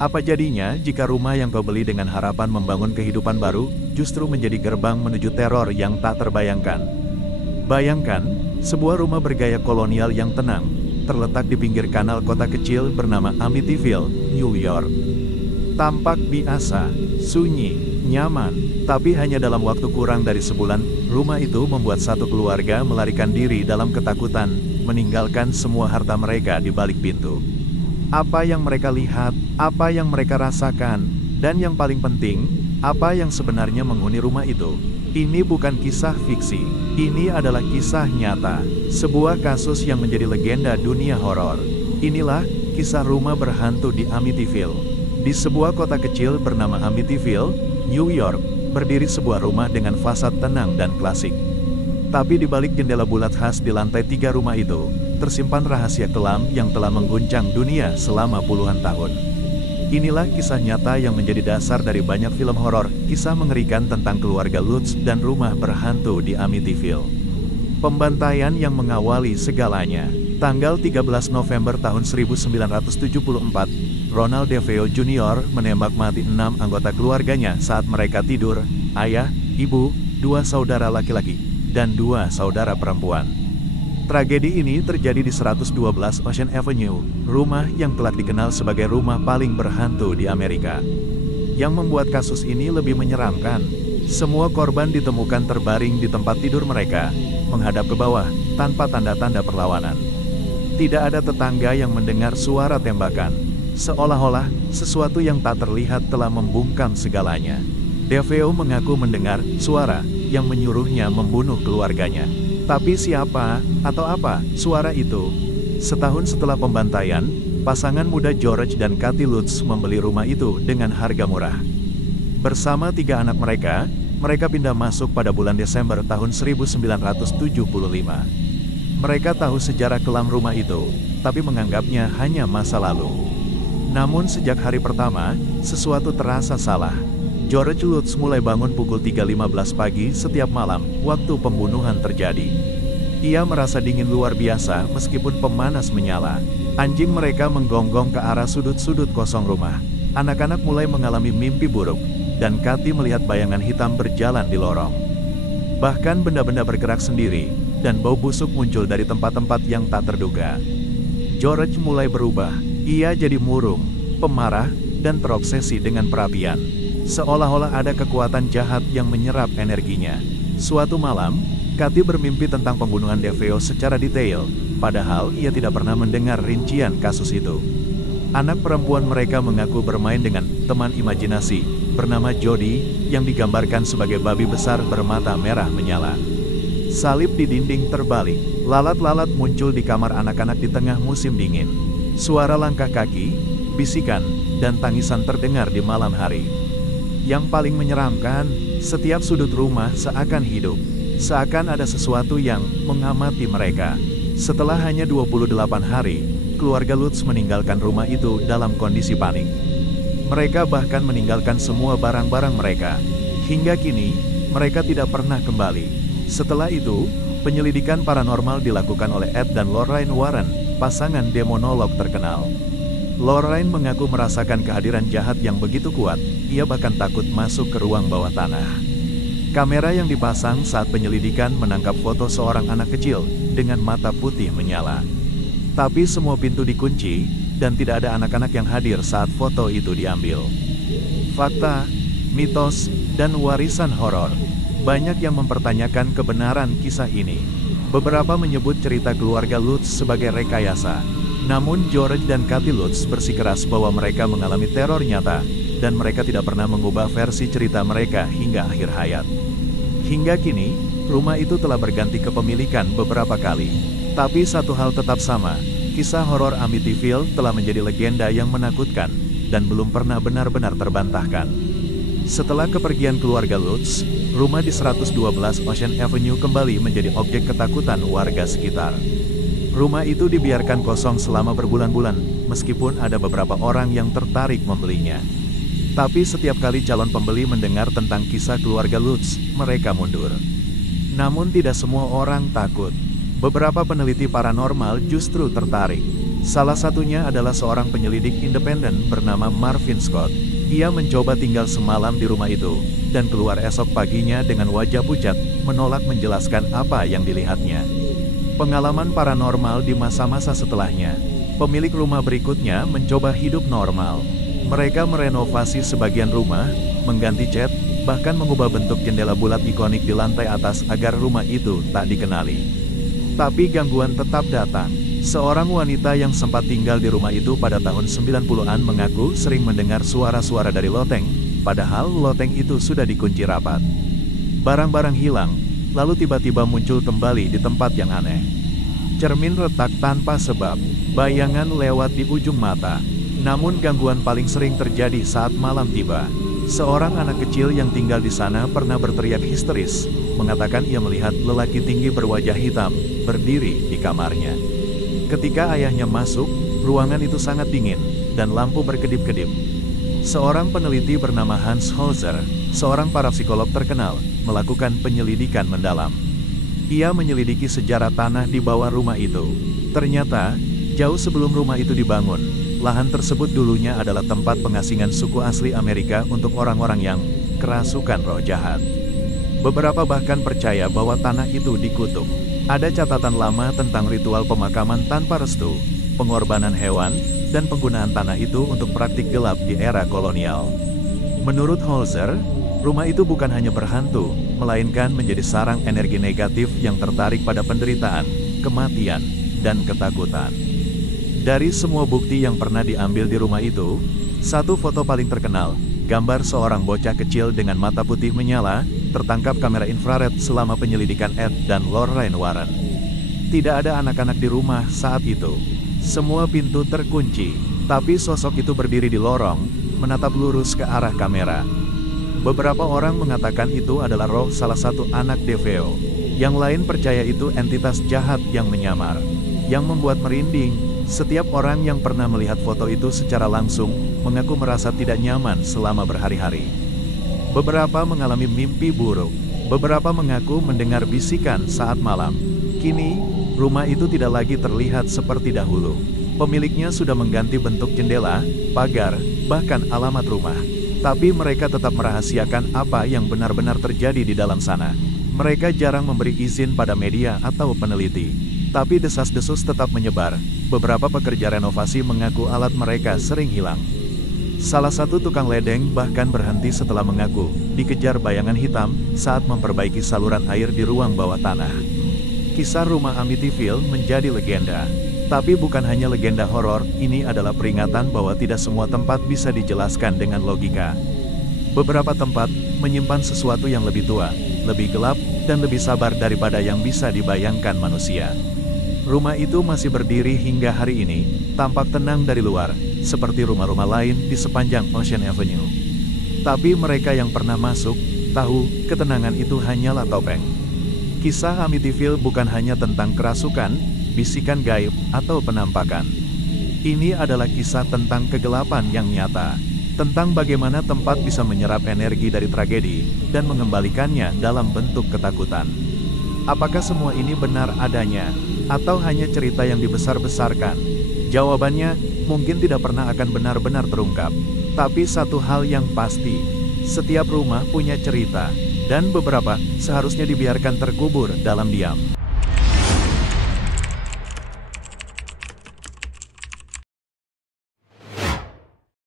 Apa jadinya jika rumah yang kau beli dengan harapan membangun kehidupan baru, justru menjadi gerbang menuju teror yang tak terbayangkan? Bayangkan, sebuah rumah bergaya kolonial yang tenang, terletak di pinggir kanal kota kecil bernama Amityville, New York. Tampak biasa, sunyi, nyaman, tapi hanya dalam waktu kurang dari sebulan, rumah itu membuat satu keluarga melarikan diri dalam ketakutan, meninggalkan semua harta mereka di balik pintu. Apa yang mereka lihat, apa yang mereka rasakan, dan yang paling penting, apa yang sebenarnya menghuni rumah itu. Ini bukan kisah fiksi, ini adalah kisah nyata, sebuah kasus yang menjadi legenda dunia horor. Inilah kisah rumah berhantu di Amityville. Di sebuah kota kecil bernama Amityville, New York, berdiri sebuah rumah dengan fasad tenang dan klasik. Tapi di balik jendela bulat khas di lantai 3 rumah itu, tersimpan rahasia kelam yang telah mengguncang dunia selama puluhan tahun. Inilah kisah nyata yang menjadi dasar dari banyak film horor, kisah mengerikan tentang keluarga Lutz dan rumah berhantu di Amityville. Pembantaian yang mengawali segalanya. Tanggal 13 November tahun 1974, Ronald DeFeo Jr. menembak mati 6 anggota keluarganya saat mereka tidur, ayah, ibu, 2 saudara laki-laki, dan 2 saudara perempuan. Tragedi ini terjadi di 112 Ocean Avenue, rumah yang telah dikenal sebagai rumah paling berhantu di Amerika. Yang membuat kasus ini lebih menyeramkan, semua korban ditemukan terbaring di tempat tidur mereka, menghadap ke bawah, tanpa tanda-tanda perlawanan. Tidak ada tetangga yang mendengar suara tembakan, seolah-olah sesuatu yang tak terlihat telah membungkam segalanya. DeFeo mengaku mendengar suara yang menyuruhnya membunuh keluarganya. Tapi siapa, atau apa, suara itu? Setahun setelah pembantaian, pasangan muda George dan Kathy Lutz membeli rumah itu dengan harga murah. Bersama 3 anak mereka, mereka pindah masuk pada bulan Desember tahun 1975. Mereka tahu sejarah kelam rumah itu, tapi menganggapnya hanya masa lalu. Namun sejak hari pertama, sesuatu terasa salah. George Lutz mulai bangun pukul 3.15 pagi setiap malam, waktu pembunuhan terjadi. Ia merasa dingin luar biasa meskipun pemanas menyala. Anjing mereka menggonggong ke arah sudut-sudut kosong rumah. Anak-anak mulai mengalami mimpi buruk, dan Kathy melihat bayangan hitam berjalan di lorong. Bahkan benda-benda bergerak sendiri, dan bau busuk muncul dari tempat-tempat yang tak terduga. George mulai berubah, ia jadi murung, pemarah, dan terobsesi dengan perapian. Seolah-olah ada kekuatan jahat yang menyerap energinya. Suatu malam, Kathy bermimpi tentang pembunuhan DeFeo secara detail, padahal ia tidak pernah mendengar rincian kasus itu. Anak perempuan mereka mengaku bermain dengan teman imajinasi, bernama Jody, yang digambarkan sebagai babi besar bermata merah menyala. Salib di dinding terbalik, lalat-lalat muncul di kamar anak-anak di tengah musim dingin. Suara langkah kaki, bisikan, dan tangisan terdengar di malam hari. Yang paling menyeramkan, setiap sudut rumah seakan hidup. Seakan ada sesuatu yang mengamati mereka. Setelah hanya 28 hari, keluarga Lutz meninggalkan rumah itu dalam kondisi panik. Mereka bahkan meninggalkan semua barang-barang mereka. Hingga kini, mereka tidak pernah kembali. Setelah itu, penyelidikan paranormal dilakukan oleh Ed dan Lorraine Warren, pasangan demonolog terkenal. Lorraine mengaku merasakan kehadiran jahat yang begitu kuat, ia bahkan takut masuk ke ruang bawah tanah. Kamera yang dipasang saat penyelidikan menangkap foto seorang anak kecil dengan mata putih menyala. Tapi semua pintu dikunci, dan tidak ada anak-anak yang hadir saat foto itu diambil. Fakta, mitos, dan warisan horor. Banyak yang mempertanyakan kebenaran kisah ini. Beberapa menyebut cerita keluarga Lutz sebagai rekayasa. Namun George dan Kathy Lutz bersikeras bahwa mereka mengalami teror nyata, dan mereka tidak pernah mengubah versi cerita mereka hingga akhir hayat. Hingga kini, rumah itu telah berganti kepemilikan beberapa kali. Tapi satu hal tetap sama, kisah horor Amityville telah menjadi legenda yang menakutkan, dan belum pernah benar-benar terbantahkan. Setelah kepergian keluarga Lutz, rumah di 112 Ocean Avenue kembali menjadi objek ketakutan warga sekitar. Rumah itu dibiarkan kosong selama berbulan-bulan, meskipun ada beberapa orang yang tertarik membelinya. Tapi setiap kali calon pembeli mendengar tentang kisah keluarga Lutz, mereka mundur. Namun tidak semua orang takut. Beberapa peneliti paranormal justru tertarik. Salah satunya adalah seorang penyelidik independen bernama Marvin Scott. Ia mencoba tinggal semalam di rumah itu, dan keluar esok paginya dengan wajah pucat, menolak menjelaskan apa yang dilihatnya. Pengalaman paranormal di masa-masa setelahnya. Pemilik rumah berikutnya mencoba hidup normal. Mereka merenovasi sebagian rumah, mengganti cat, bahkan mengubah bentuk jendela bulat ikonik di lantai atas agar rumah itu tak dikenali. Tapi gangguan tetap datang. Seorang wanita yang sempat tinggal di rumah itu pada tahun 90-an mengaku sering mendengar suara-suara dari loteng, padahal loteng itu sudah dikunci rapat. Barang-barang hilang, lalu tiba-tiba muncul kembali di tempat yang aneh. Cermin retak tanpa sebab, bayangan lewat di ujung mata. Namun gangguan paling sering terjadi saat malam tiba. Seorang anak kecil yang tinggal di sana pernah berteriak histeris, mengatakan ia melihat lelaki tinggi berwajah hitam, berdiri di kamarnya. Ketika ayahnya masuk, ruangan itu sangat dingin, dan lampu berkedip-kedip. Seorang peneliti bernama Hans Holzer, seorang parapsikolog terkenal, melakukan penyelidikan mendalam. Ia menyelidiki sejarah tanah di bawah rumah itu. Ternyata, jauh sebelum rumah itu dibangun, lahan tersebut dulunya adalah tempat pengasingan suku asli Amerika untuk orang-orang yang kerasukan roh jahat. Beberapa bahkan percaya bahwa tanah itu dikutuk. Ada catatan lama tentang ritual pemakaman tanpa restu, pengorbanan hewan, dan penggunaan tanah itu untuk praktik gelap di era kolonial. Menurut Holzer, rumah itu bukan hanya berhantu, melainkan menjadi sarang energi negatif yang tertarik pada penderitaan, kematian, dan ketakutan. Dari semua bukti yang pernah diambil di rumah itu, satu foto paling terkenal, gambar seorang bocah kecil dengan mata putih menyala, tertangkap kamera infrared selama penyelidikan Ed dan Lorraine Warren. Tidak ada anak-anak di rumah saat itu. Semua pintu terkunci, tapi sosok itu berdiri di lorong, menatap lurus ke arah kamera. Beberapa orang mengatakan itu adalah roh salah satu anak DeVeo. Yang lain percaya itu entitas jahat yang menyamar. Yang membuat merinding, setiap orang yang pernah melihat foto itu secara langsung, mengaku merasa tidak nyaman selama berhari-hari. Beberapa mengalami mimpi buruk. Beberapa mengaku mendengar bisikan saat malam. Kini, rumah itu tidak lagi terlihat seperti dahulu. Pemiliknya sudah mengganti bentuk jendela, pagar, bahkan alamat rumah. Tapi mereka tetap merahasiakan apa yang benar-benar terjadi di dalam sana. Mereka jarang memberi izin pada media atau peneliti. Tapi desas-desus tetap menyebar. Beberapa pekerja renovasi mengaku alat mereka sering hilang. Salah satu tukang ledeng bahkan berhenti setelah mengaku dikejar bayangan hitam saat memperbaiki saluran air di ruang bawah tanah. Kisah rumah Amityville menjadi legenda. Tapi bukan hanya legenda horor, ini adalah peringatan bahwa tidak semua tempat bisa dijelaskan dengan logika. Beberapa tempat menyimpan sesuatu yang lebih tua, lebih gelap, dan lebih sabar daripada yang bisa dibayangkan manusia. Rumah itu masih berdiri hingga hari ini, tampak tenang dari luar, seperti rumah-rumah lain di sepanjang Ocean Avenue. Tapi mereka yang pernah masuk, tahu, ketenangan itu hanyalah topeng. Kisah Amityville bukan hanya tentang kerasukan, bisikan gaib, atau penampakan. Ini adalah kisah tentang kegelapan yang nyata, tentang bagaimana tempat bisa menyerap energi dari tragedi, dan mengembalikannya dalam bentuk ketakutan. Apakah semua ini benar adanya, atau hanya cerita yang dibesar-besarkan? Jawabannya, mungkin tidak pernah akan benar-benar terungkap. Tapi satu hal yang pasti, setiap rumah punya cerita, dan beberapa seharusnya dibiarkan terkubur dalam diam.